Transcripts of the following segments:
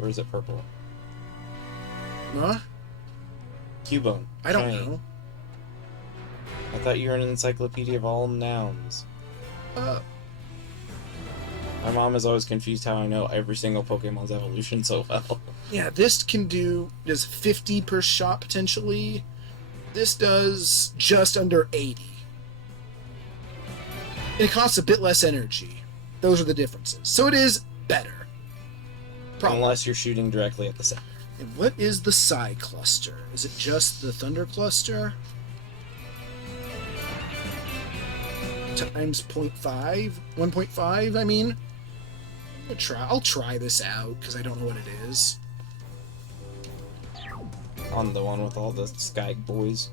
Or is it purple? Huh? Cubone. I don't Giant. know. I thought you were an encyclopedia of all nouns. Uh, My mom is always confused how I know every single Pokemon's evolution so well. yeah, this does 50 per shot potentially. This does just under 80. And it costs a bit less energy. Those are the differences. So it is better. Probably. Unless you're shooting directly at the center. And what is the Psy cluster? Is it just the Thunder cluster? Times 0.5? 1.5, I mean? I'll try this out, because I don't know what it is. On the one with all the Sky Boys.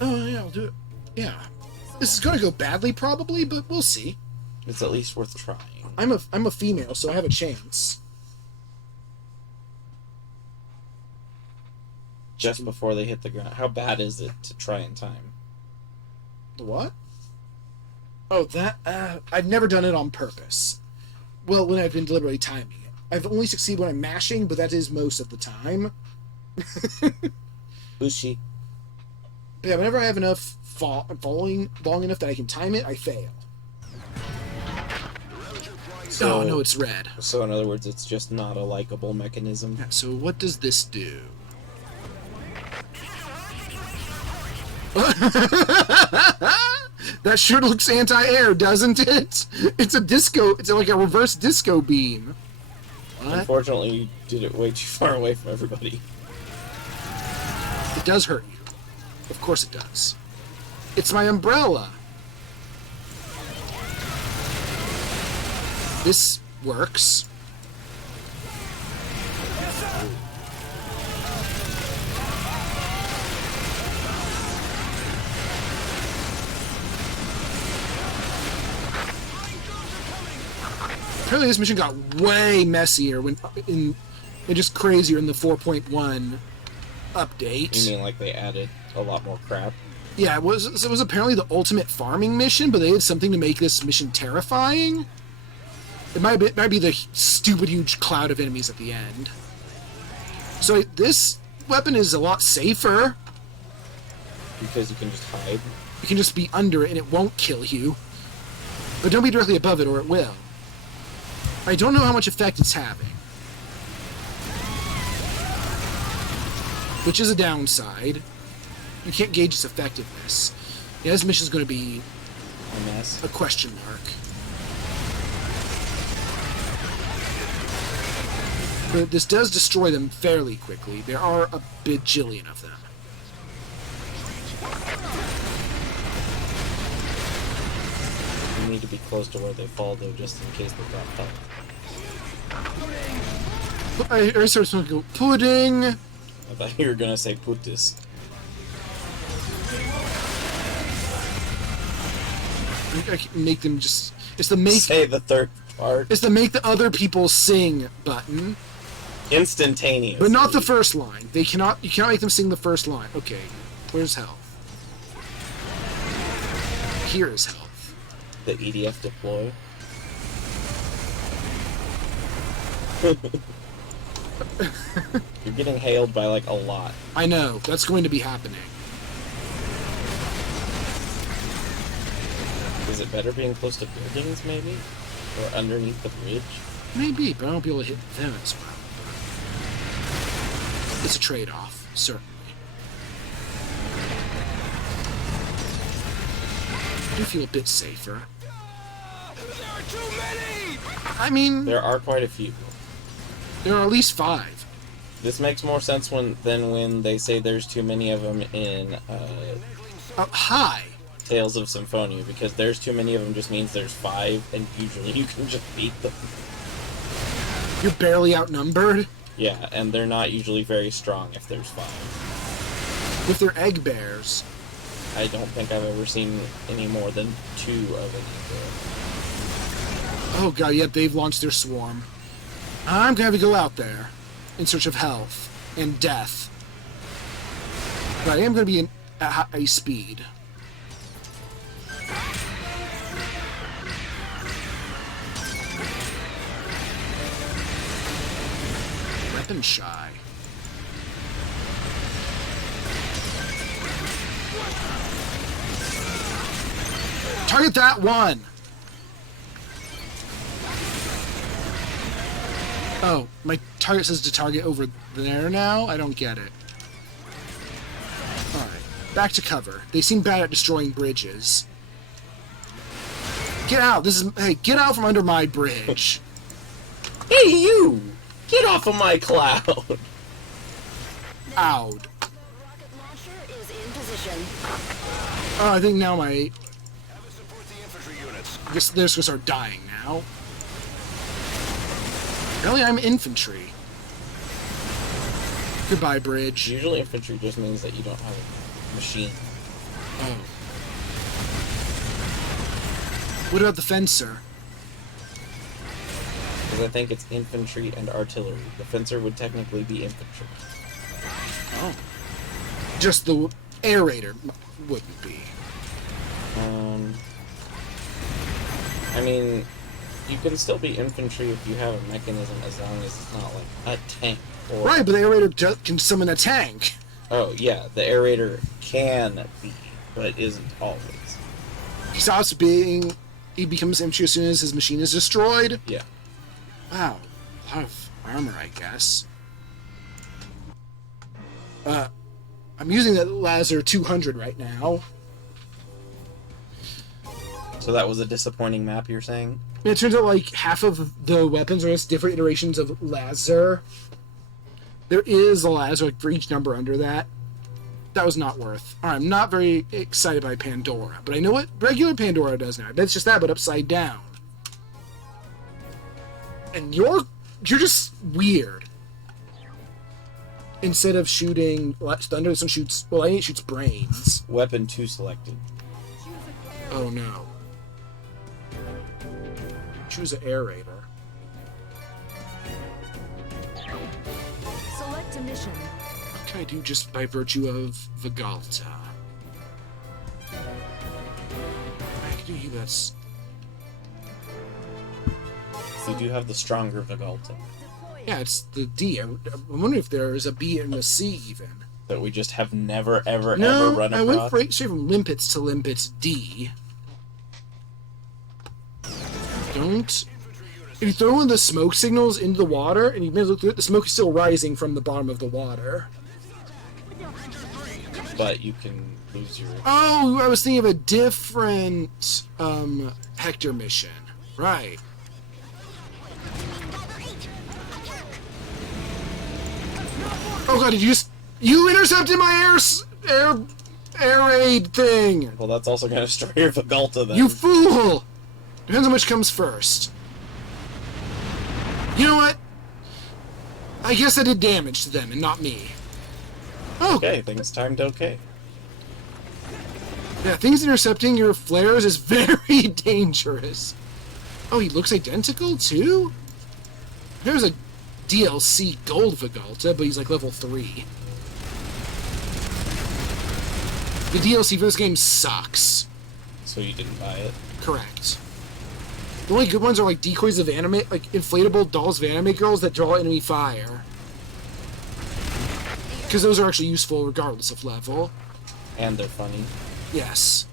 Oh, yeah, I'll do it. Yeah. This is going to go badly, probably, but we'll see. It's at least worth trying. I'm a female, so I have a chance. Just before they hit the ground. How bad is it to try in time? What? Oh, that, I've never done it on purpose. Well, when I've been deliberately timing it. I've only succeeded when I'm mashing, but that is most of the time. Ushi. But yeah, whenever I have enough falling long enough that I can time it, I fail. So, oh, no, it's red. So, in other words, it's just not a likable mechanism. Yeah, so what does this do? That sure looks anti-air, doesn't it? It's a disco. It's like a reverse disco beam. What? Unfortunately, you did it way too far away from everybody. It does hurt you. Of course it does. It's my umbrella. This works. Apparently this mission got way messier and just crazier in the 4.1 update. You mean like they added a lot more crap? Yeah, it was apparently the ultimate farming mission, but they had something to make this mission terrifying. It might be the stupid huge cloud of enemies at the end. So this weapon is a lot safer. Because you can just hide. You can just be under it and it won't kill you. But don't be directly above it or it will. I don't know how much effect it's having. Which is a downside. You can't gauge its effectiveness. Yeah, this mission's going to be A mess. a question mark. But this does destroy them fairly quickly. There are a bajillion of them. You need to be close to where they fall, though, just in case they drop health. I started to go, pudding! I thought you were gonna say putis. I can make them just... It's the make... Say the third part. It's the make the other people sing button. Instantaneous. But not the first line. You cannot make them sing the first line. Okay, where's health? Here is health. The EDF deploy. You're getting hailed by like a lot. I know, that's going to be happening. Is it better being close to buildings, maybe? Or underneath the bridge? Maybe, but I won't be able to hit them as well. It's a trade-off, certainly. I do feel a bit safer. There are too many! I mean, There are quite a few. there are at least 5. This makes more sense than when they say there's too many of them in Hi! Tales of Symphonia, because there's too many of them just means there's 5, and usually you can just beat them. You're barely outnumbered. Yeah, and they're not usually very strong if there's 5. With their egg bears. I don't think I've ever seen any more than 2 of an Oh god, yep, they've launched their swarm. I'm gonna have to go out there in search of health and death. But I am gonna be at high speed. weapon shy. Target that one! Oh, my target says to target over there now? I don't get it. Alright, back to cover. They seem bad at destroying bridges. Get out! Hey, get out from under my bridge! Hey, you! Get off of my cloud! Ow. Rocket launcher is in position. Oh, I think now my... Have it support the infantry units. I guess they're just gonna start dying now. Apparently I'm infantry. Goodbye, bridge. Usually infantry just means that you don't have a machine. Oh. What about the fencer? Because I think it's infantry and artillery. The fencer would technically be infantry. Oh. Just the aerator wouldn't be. I mean, you can still be infantry if you have a mechanism as long as it's not like a tank. Or... Right, but the aerator can summon a tank. Oh, yeah, the aerator can be, but isn't always. He stops being... He becomes infantry as soon as his machine is destroyed? Yeah. Wow. A lot of armor, I guess. I'm using the Laser 200 right now. So that was a disappointing map, you're saying? And it turns out like half of the weapons are just different iterations of Laser. There is a Laser like, for each number under that. That was not worth. Alright, I'm not very excited by Pandora, but I know what regular Pandora does now. I bet it's just that, but upside down. And you're just weird. Instead of shooting thunder, this one shoots... Well, I think it shoots brains. Weapon 2 selected. Oh, no. Choose an aerator. Select a mission. What can I do just by virtue of Vigalta? I can do that's... You do have the stronger Vigalta. Yeah, it's the D. I'm wondering if there is a B and a C even. That we just have never, ever, No, ever run I across. went straight from Limpets to Limpets D. Don't... If you throw in the smoke signals into the water, and you look through it, the smoke is still rising from the bottom of the water. But you can lose your... Oh, I was thinking of a different, Hector mission. Right. Oh god, did you just... You intercepted my air raid thing! Well, that's also going to destroy your Vigalta then. You fool! Depends on which comes first. You know what? I guess I did damage to them and not me. Oh, Okay, things timed okay. yeah, things intercepting your flares is very dangerous. Oh, he looks identical too? There's a DLC Gold Vigalta, but he's like level 3. The DLC for this game sucks. So you didn't buy it? Correct. The only good ones are like decoys of anime, like inflatable dolls of anime girls that draw enemy fire. Because those are actually useful regardless of level. And they're funny. Yes.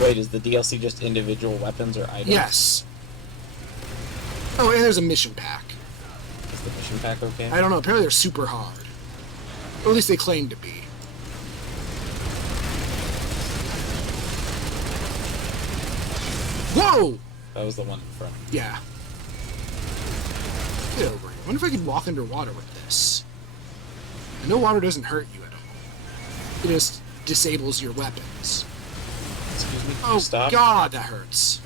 Wait, is the DLC just individual weapons or items? Yes. Oh, and there's a mission pack. Is the mission pack okay? I don't know, apparently they're super hard. Or at least they claim to be. Whoa! That was the one in front. Yeah. Get over here. I wonder if I could walk underwater with this. I know water doesn't hurt you at all. It just disables your weapons. Excuse me? Oh, Stop. God, that hurts.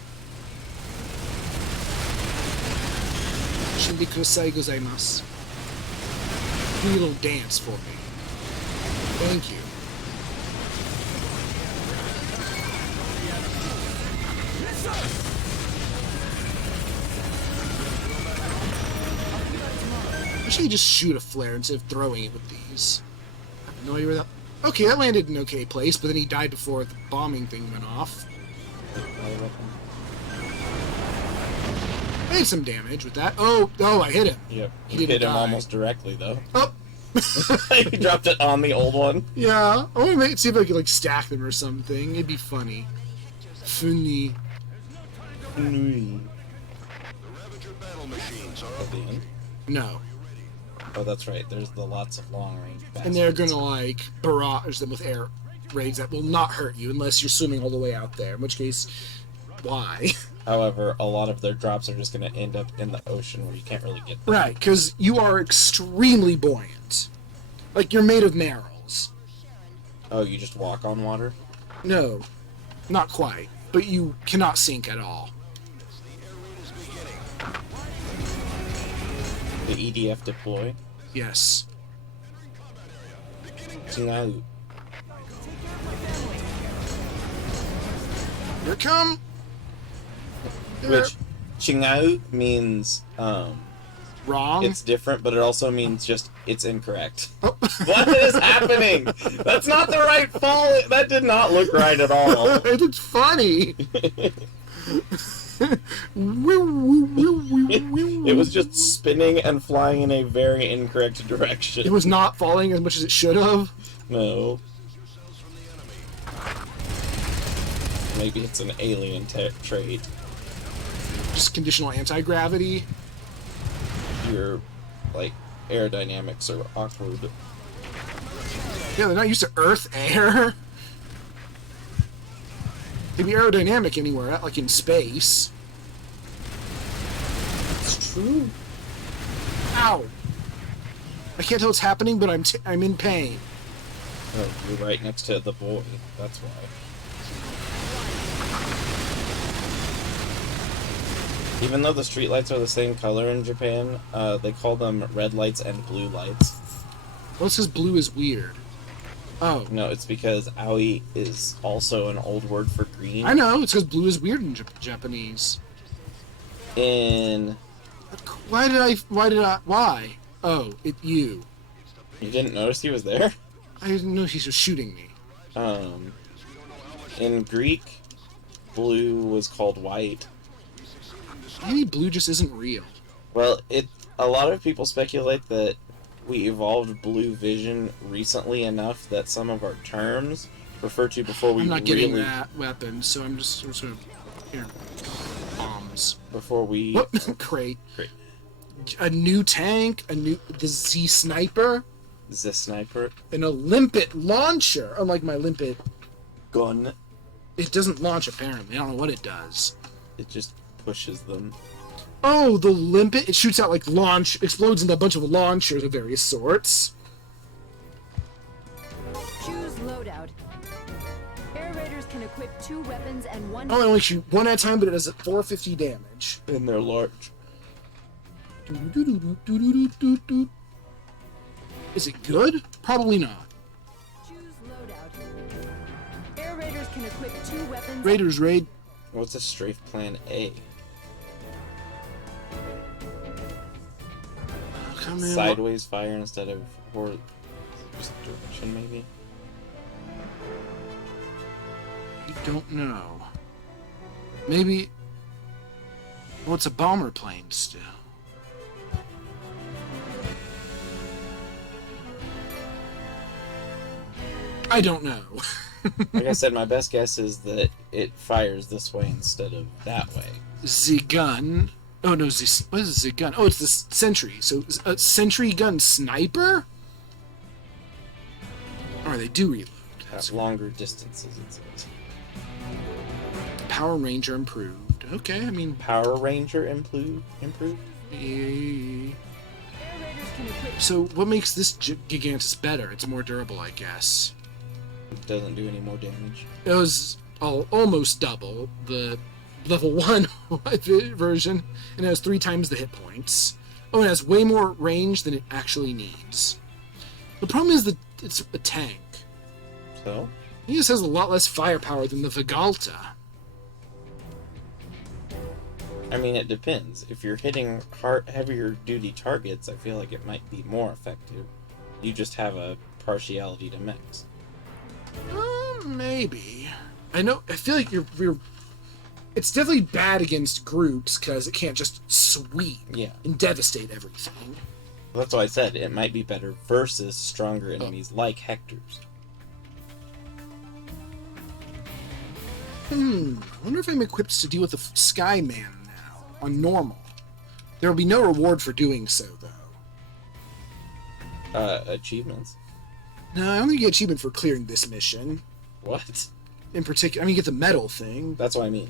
Shouldn't be kusai gozaimasu. Do a little dance for me. Thank you. I should just shoot a flare instead of throwing it with these. I have no idea where that... Okay, that landed in an okay place, but then he died before the bombing thing went off. Another weapon. I did some damage with that. Oh, I hit him. Yep. He You didn't hit him die. almost directly, though. Oh. You dropped it on the old one. Yeah. I want to see if I could, like, stack them or something. It'd be funny. Funny. The Ravager battle machines are At the end. No. Oh, that's right. There's the lots of long-range bastards. And they're gonna, like, barrage them with air raids that will not hurt you unless you're swimming all the way out there. In which case, why? However, a lot of their drops are just going to end up in the ocean where you can't really get them. Right, because you are extremely buoyant. Like, you're made of marrows. Oh, you just walk on water? No, not quite. But you cannot sink at all. The EDF deploy? Yes. Now, Here it come. which Chingao means Wrong. it's different, but it also means just it's incorrect. Oh. What is happening? That's not the right fall. That did not look right at all. It looks funny. It was just spinning and flying in a very incorrect It direction. was not falling as much as it should have. No. Maybe it's an alien trait. Just conditional anti-gravity. Your, like, aerodynamics are awkward. Yeah, they're not used to Earth air. They'd be aerodynamic anywhere, like in space. It's true. Ow! I can't tell what's happening, but I'm in pain. Oh, you're right next to the boy. That's why. Even though the streetlights are the same color in Japan, they call them red lights and blue lights. Well, it says blue is weird. Oh. No, it's because aoi is also an old word for green. I know, it's because blue is weird in Japanese. In... Why? Oh, you. You didn't notice he was there? I didn't know he was shooting me. In Greek, blue was called white. Maybe blue just isn't real. Well, a lot of people speculate that we evolved blue vision recently enough that some of our terms refer to before we I'm not getting really... that weapon, so I'm just gonna... Here. Bombs. Before we... Whoop! Crate. Great. A new tank, the Z Sniper, The sniper an Limpet launcher. Unlike my Limpet, gun. it doesn't launch apparently. I don't know what it does. It just pushes them. Oh, the Limpet, it shoots out like explodes into a bunch of launchers of various sorts. Choose loadout. Air raiders can equip 2 weapons and 1. Oh, I only shoot one at a time, but it does 450 damage. And they're large. Is it good? Probably not. Choose loadout. Air raiders can equip 2 weapons. Raiders raid. What's a strafe plan A? Come in. Sideways fire instead of just direction, maybe? I don't know. Maybe. Well, it's a bomber plane still. I don't know. Like I said, my best guess is that it fires this way instead of that way. The gun. Oh no, what is the gun? Oh, it's the sentry. So a sentry gun sniper. Or they do reload. At longer distances, it says. Power Ranger improved. Okay, I mean. Power Ranger improved? eh. Air raiders can equip. So what makes this Gigantus better? It's more durable, I guess. It doesn't do any more damage. It was almost double the level 1 version, and it has 3 times the hit points. Oh, it has way more range than it actually needs. The problem is that it's a tank. So? It just has a lot less firepower than the Vigalta. I mean, it depends. If you're hitting heavier duty targets, I feel like it might be more effective. You just have a partiality to mix. Maybe. I know. I feel like you're It's definitely bad against groups because it can't just sweep Yeah. and devastate everything. That's why I said it might be better versus stronger enemies like Hector's. I wonder if I'm equipped to deal with the Skyman now, on normal. There will be no reward for doing so, though. Achievements. No, I only get achievement for clearing this mission. What? In particular, I mean, you get the medal thing. That's what I mean.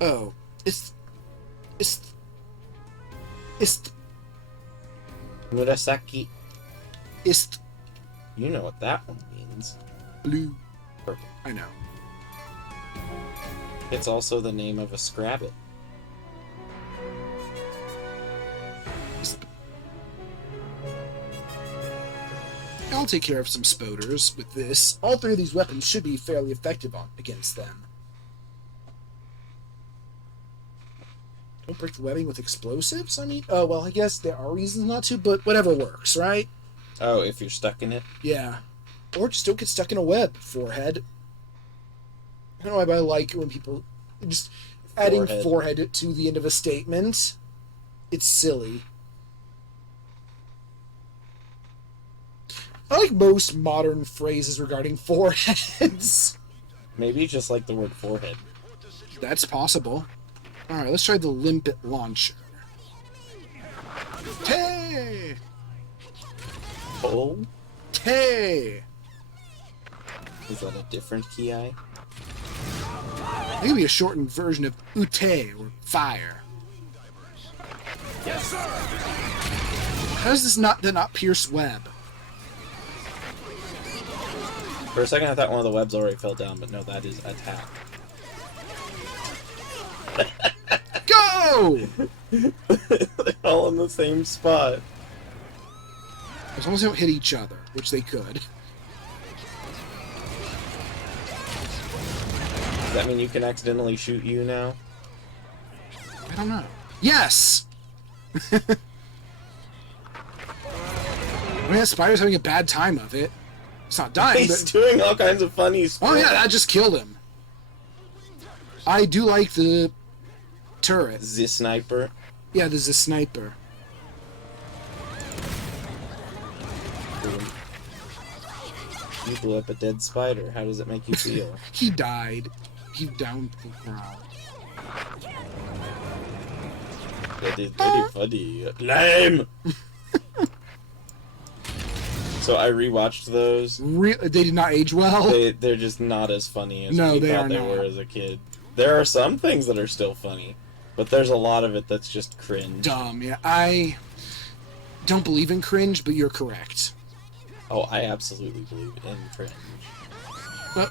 Oh, it's Murasaki. Ist You know what that one means. blue. Purple. I know. It's also the name of a Scrabbit. Ist- I'll take care of some spoders with this. All three of these weapons should be fairly effective against them. Don't break the webbing with explosives? I mean, oh, well, I guess there are reasons not to, but whatever works, right? Oh, if you're stuck in it? Yeah. Or just don't get stuck in a web, forehead. I don't know why I like it when people just adding forehead to the end of a statement. It's silly. I like most modern phrases regarding foreheads. Maybe you just like the word forehead. That's possible. Alright, let's try the limpet launcher. Tay! Oh? Tay! Is that a different Ki? Maybe a shortened version of Ute, or fire. Yes, sir. How does this not pierce web? For a second I thought one of the webs already fell down, but no, that is attack. Go! They're all in the same spot. As long as they don't hit each other, which they could. Does that mean you can accidentally shoot you now? I don't know. Yes! I mean, that spider's having a bad time of it. It's not dying, He's but... doing all kinds of funny stuff. Oh yeah, that just killed him. I do like the turret. The sniper. Yeah, there's a sniper. Boom. You blew up a dead spider. How does it make you feel? He died. He downed the ground. That is very funny. Lame! So I rewatched those. They did not age well. They're just not as funny as No, we they thought are they not. were as a kid. There are some things that are still funny, but there's a lot of it that's just cringe. Dumb, yeah. I don't believe in cringe, but you're correct. Oh, I absolutely believe in cringe. But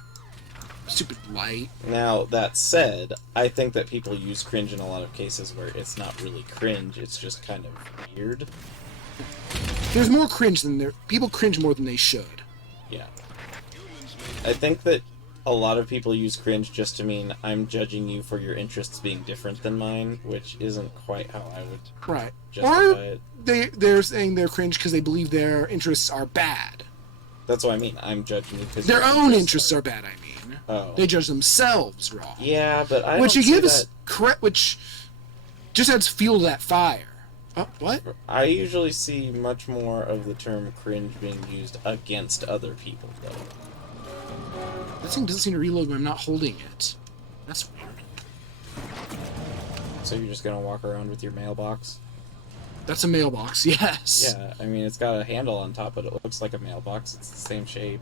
stupid light. Now, that said, I think that people use cringe in a lot of cases where it's not really cringe, it's just kind of weird. There's more cringe than there. People cringe more than they should. Yeah. I think that a lot of people use cringe just to mean I'm judging you for your interests being different than mine, which isn't quite how I would Right. justify Or it. they're saying they're cringe because they believe their interests are bad. That's what I mean. I'm judging you because Their own interests are bad, I mean. Oh. They judge themselves wrong. Yeah, but I Which don't you see give us that. which just adds fuel to that fire. What? I usually see much more of the term cringe being used against other people, though. This thing doesn't seem to reload when I'm not holding it. That's weird. So you're just gonna walk around with your mailbox? That's a mailbox, yes. Yeah, I mean, it's got a handle on top, but it looks like a mailbox. It's the same shape.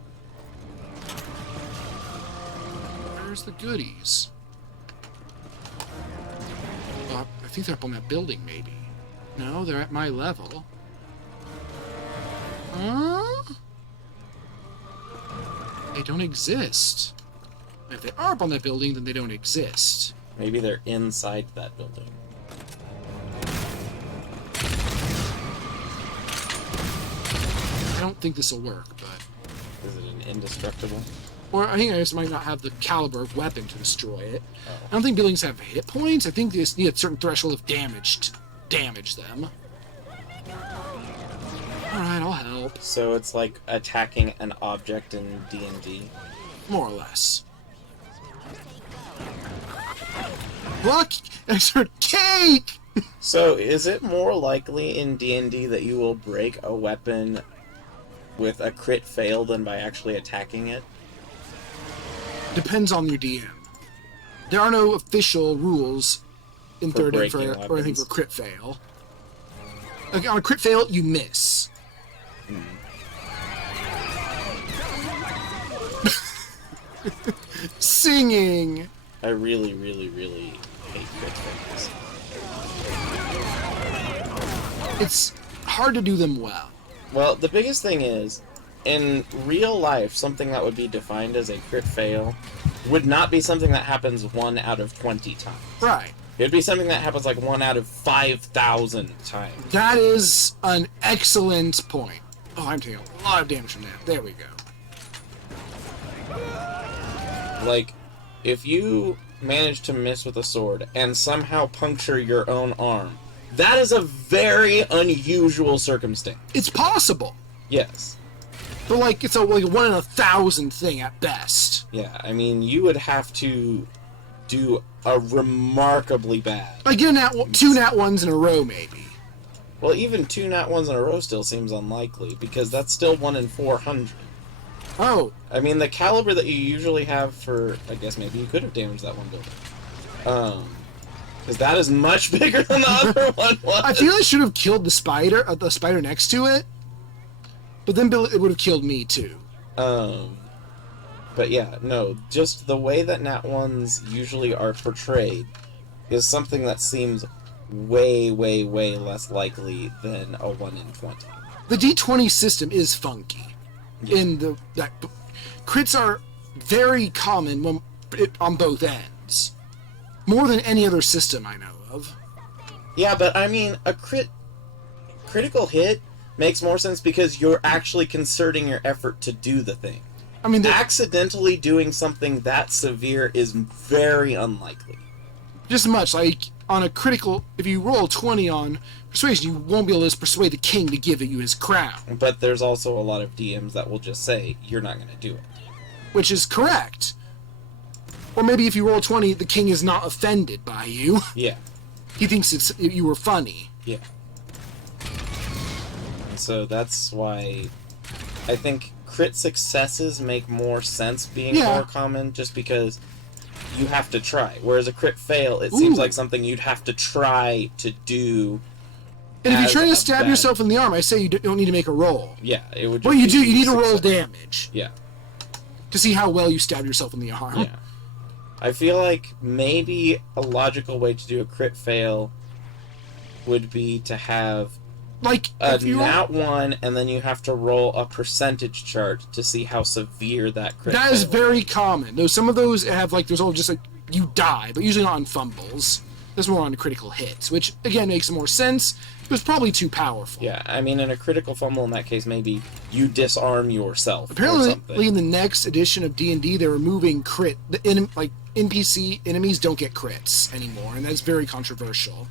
Where's the goodies? I think they're up on that building, maybe. No, they're at my level. Huh? They don't exist. If they are up on that building, then they don't exist. Maybe they're inside that building. I don't think this will work, but... Is it an indestructible? Or I think I just might not have the caliber of weapon to destroy it. Oh. I don't think buildings have hit points. I think they just need a certain threshold of damage to damage them. Alright, I'll help. So it's like attacking an object in D&D. More or less. Look, extra cake. So, is it more likely in D&D that you will break a weapon with a crit fail than by actually attacking it? Depends on your DM. There are no official rules in For third ed breaking or anything weapons. for crit fail. Like, on a crit fail, you miss. Singing. I really, really, really hate crit fails. It's hard to do them well. Well, the biggest thing is, in real life, something that would be defined as a crit fail would not be something that happens 1 out of 20 times. Right. It would be something that happens like 1 out of 5,000 times. That is an excellent point. Oh, I'm taking a lot of damage from that. There we go. Like, if you manage to miss with a sword and somehow puncture your own arm, that is a very unusual circumstance. It's possible, Yes. but like it's like a 1 in 1,000 thing at best. Yeah, I mean, you would have to do a remarkably bad. Like get two nat ones in a row, maybe. Well, even 2 nat 1s in a row still seems unlikely, because that's still 1 in 400. Oh, I mean, the caliber that you usually have for... I guess maybe you could have damaged that one building. Because that is much bigger than the other one was. I feel I should have killed the spider next to it, but then it would have killed me too. But yeah, no, just the way that nat 1s usually are portrayed is something that seems way, way, way less likely than a 1 in 20. The D20 system is funky. Yeah. Crits are very common on both ends, more than any other system I know of. Yeah, but I mean, a critical hit makes more sense because you're actually concerting your effort to do the thing. I mean, Accidentally doing something that severe is very unlikely. just much like on a critical, if you roll 20 on persuasion, you won't be able to persuade the king to give you his crown, But there's also a lot of DMs that will just say, you're not going to do it. which is correct. Or maybe if you roll 20, the king is not offended by you. Yeah, He thinks you were funny. yeah. And so that's why I think crit successes make more sense being Yeah. more common, just because you have to try. Whereas a crit fail, it seems Ooh. like something you'd have to try to do. And if you're as trying a to stab bad- yourself in the arm, I say you don't need to make a roll. Yeah, it would. What just you be do, you need to roll success. damage Yeah. to see how well you stab yourself in the arm. Yeah. I feel like maybe a logical way to do a crit fail would be to have Like, a if you nat 1, and then you have to roll a percentage chart to see how severe that crit that is fail very common. Though some of those have like there's all just like you die, but usually not on fumbles. There's more on critical hits, which again makes more sense. But it's probably too powerful. Yeah, I mean, in a critical fumble in that case, maybe you disarm yourself or Apparently, something. in the next edition of D&D, they're removing crit. Like NPC enemies don't get crits anymore, and that's very controversial.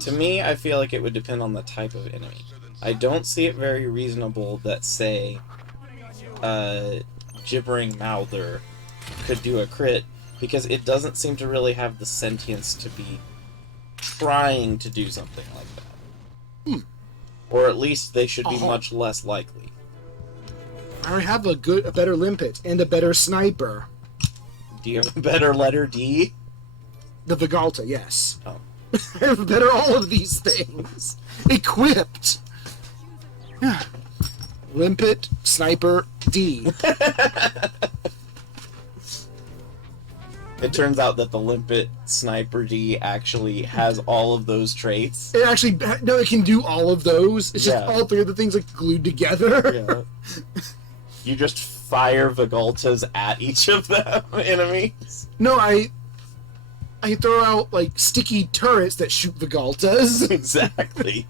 To me, I feel like it would depend on the type of enemy. I don't see it very reasonable that, say, Gibbering Mouther could do a crit, because it doesn't seem to really have the sentience to be trying to do something like that. Or at least they should be much less likely. I already have a better limpet and a better sniper. Do you have a better letter D? The Vigalta, yes. Oh. I have better all of these things equipped. Yeah. Limpet, sniper, D. It turns out that the Limpet Sniper D actually has all of those traits. It actually no, it can do all of those. It's just Yeah. all three of the things like glued together. Yeah. You just fire Vigaltas at each of them enemies. No, I throw out like sticky turrets that shoot Vigaltas, Exactly.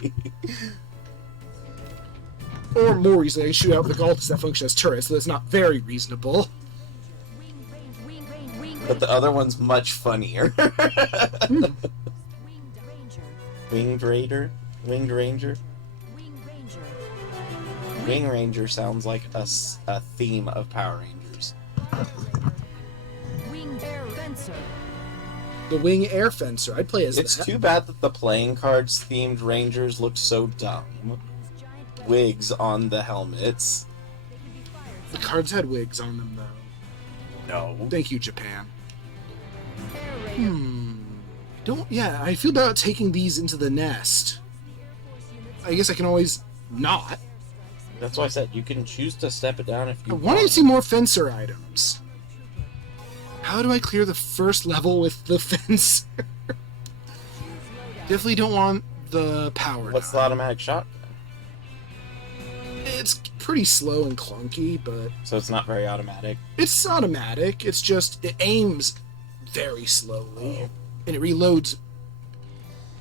or more easily, I shoot out Vigaltas that function as turrets. So that's not very reasonable. But the other one's much funnier. Winged Raider? Winged Ranger? Wing Ranger sounds like a theme of Power Rangers. Winged fencer. The wing air fencer. I'd play as It's that. too bad that the playing cards themed Rangers look so dumb. Wigs on the helmets. The cards had wigs on them, though. No. Thank you, Japan. Air Raider. Yeah, I feel about taking these into the nest. I guess I can always not. That's why I said you can choose to step it down if you I want to see more fencer items. How do I clear the first level with the fencer? Definitely don't want the power. What's the die. automatic shotgun? It's pretty slow and clunky, but So it's not very automatic. it's automatic. It's just it aims very slowly, and it reloads.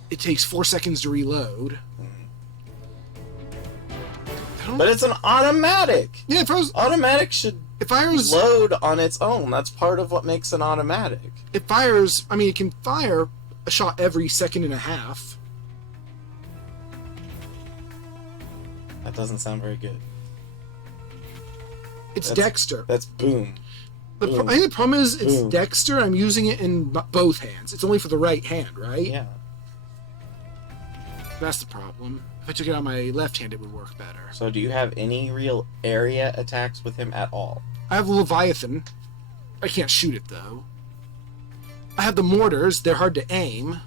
It takes 4 seconds to reload. I don't- But it's an automatic! yeah, Automatic should it fires. load on its own. That's part of what makes an automatic. It fires. I mean, it can fire a shot every second and a half. That doesn't sound very good. It's That's- Dexter. That's boom. I boom. think the problem is it's Boom. Dexter. I'm using it in both hands. It's only for the right hand, right? Yeah. That's the problem. If I took it on my left hand, it would work better. So do you have any real area attacks with him at all? I have the Leviathan. I can't shoot it, though. I have the mortars. They're hard to aim.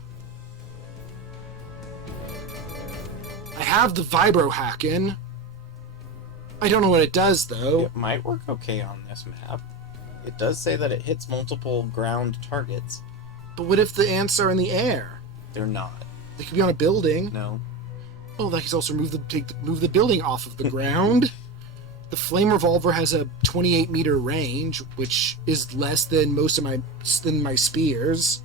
I have the Vibro Hacken. I don't know what it does, though. It might work okay on this map. It does say that it hits multiple ground targets. But what if the ants are in the air? They're not. They could be on a building. No. Oh, that could also move the building off of the ground. The flame revolver has a 28-meter range, which is less than most of my spears.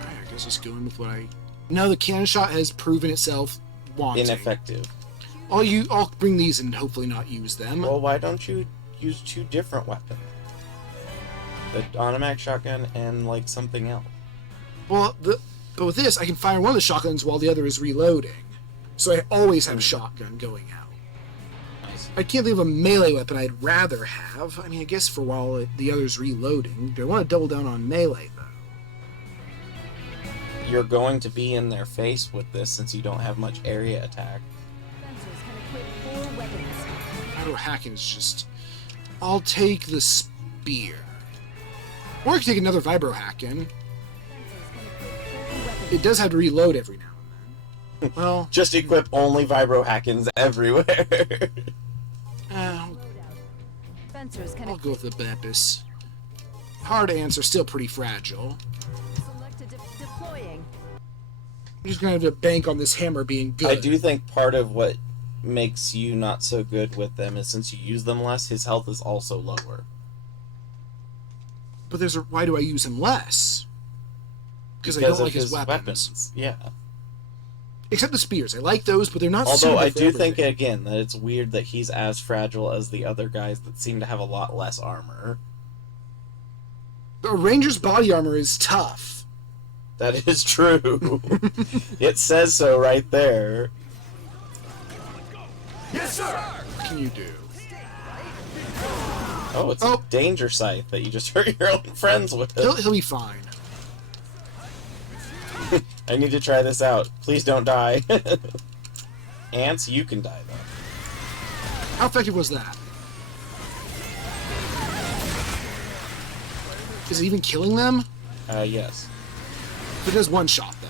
Alright, I guess just going with what I. No, the cannon shot has proven itself wanting. Ineffective. I'll bring these and hopefully not use them. Well, why don't you use two different weapons? The automatic shotgun and, like, something else. But with this, I can fire one of the shotguns while the other is reloading. So I always have a shotgun going out. Nice. I can't think of a melee weapon I'd rather have. I mean, I guess for while the other's reloading. Do I want to double down on melee, though? You're going to be in their face with this since you don't have much area attack. Fencers can equip 4 weapons. Vibro Hacking is just... I'll take the spear. Or I can take another Vibro Hacking. Fencers can equip 4 weapons. It does have to reload every now and then. Well, Just equip only vibro hackins everywhere. Fencers can I'll go equip. with the Bepis. Hard ants are still pretty fragile. Select deploying. I'm just going to have to bank on this hammer being good. I do think part of what makes you not so good with them is since you use them less, his health is also lower. But why do I use him less? Because I Because don't of like his weapons. Yeah. Except the spears. I like those, but they're not Although suitable I for do think, everything. again, that it's weird that he's as fragile as the other guys that seem to have a lot less armor. A ranger's body armor is tough. That is true. It says so right there. Yes, sir! What can you do? Oh, it's Oh. a danger scythe that you just hurt your own friends with. He'll be fine. I need to try this out. Please don't die. Ants, you can die, though. How effective was that? Is it even killing them? Yes. It does one shot, though.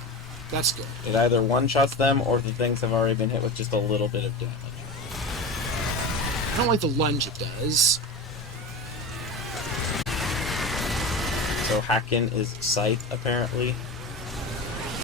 That's good. It either one-shots them, or the things have already been hit with just a little bit of damage. I don't like the lunge it does. So Hacken is scythe, apparently.